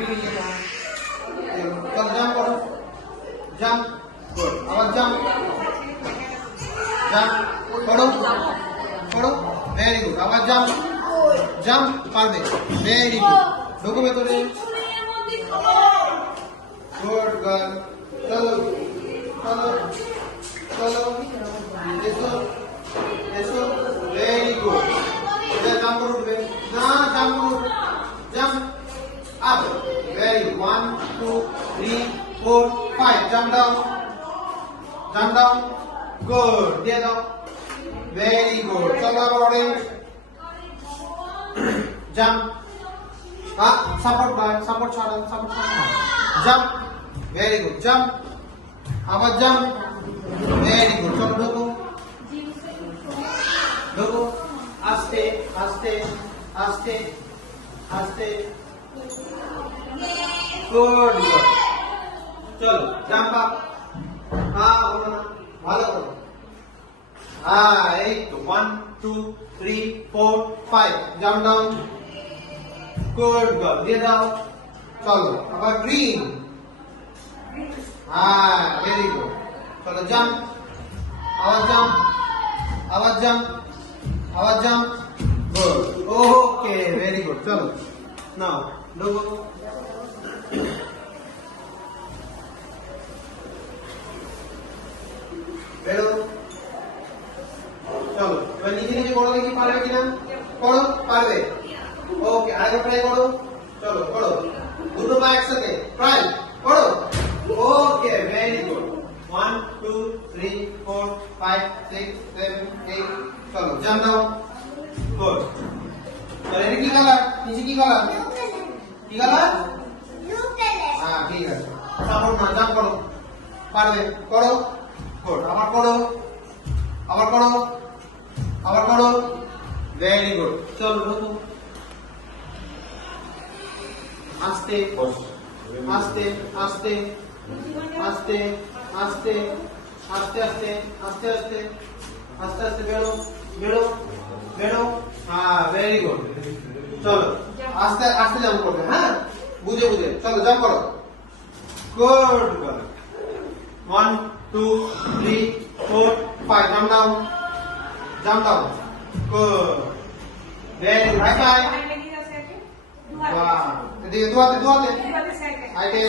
নিয়ে চল জাম্প করো জাম্প আবার জাম্প জাম্প করো করো ভেরি গুড আবার জাম্প জাম্প পারবে ভেরি গুড ঢুকো ভেতরে গুড গার্ল চলো চলো চলো এসো এসো ভেরি গুড জাম্প করে উঠবে না jump jump other. Very one, two, three, four, five. Jump down. Jump down. Good. Get up. Very good. Chalo orange. Jump. Ah, support back. Support chhada. Support chhada. Jump. Very good. Jump. আবার jump. Very good. চলো ঢোকো ঢোকো আস্তে আস্তে আস্তে আস্তে good চলো jump up হ্যাঁ হলো না ভালো করো হ্যাঁ এই তো one two three four five jump down good girl দিয়ে দাও চলো আবার গ্রিন হ্যাঁ ভেরি গুড চলো জাম্প আবার জাম্প আবার জাম্প আবার jump good okay very good চলো নাও ঢোকো বেরো চলো, এবার নিজে নিজে করো দেখি, পারবে কিনা? করো পারবে? ওকে আরেকবার ট্রাই করো। চলো করো দুটো পা একসাথে ট্রাই করো okay very good one two three four five six seven eight চলো জাম্প দাও গুড এটা কি কালার নিচে কি কালার কি কালার হ্যাঁ ঠিক আছে সাপোর্ট না জাম্প করো পারবে করো গুড আবার করো আবার করো আবার করো ভেরি গুড চলো ঢোকো আস্তে আস্তে আস্তে আস্তে আস্তে আস্তে আস্তে আস্তে আস্তে আস্তে আস্তে বেরো বেরো বেরো হ্যাঁ ভেরি গুড চলো আস্তে আস্তে জাম্প করবে হ্যাঁ? বুঝে বুঝে। চলো জাম্প করো। Good girl one two three four five jump down jump down good very high five বাহ এদিকে দুহাতে হাইটে